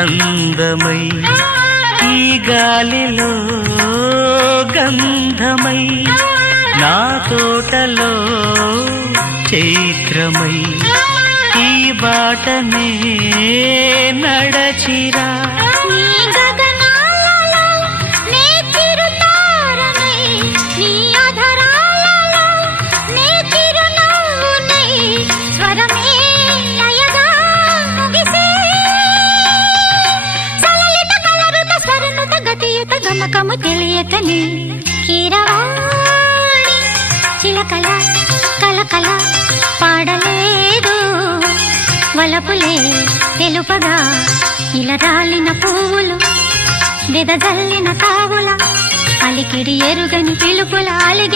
అందమై ఈ గాలిలో గంధమై నా తోటలో చైత్రమై ఈ బాటనే నడచిరా. చిలకము గమకము తెలియకని కీరవాణి చిలకల కలకల పాడలేదు. వలపులే తెలుపగా ఇలా పువ్వులు వెదజల్లిన తావుల అలికిడి ఎరుగని పిలుపుల అలి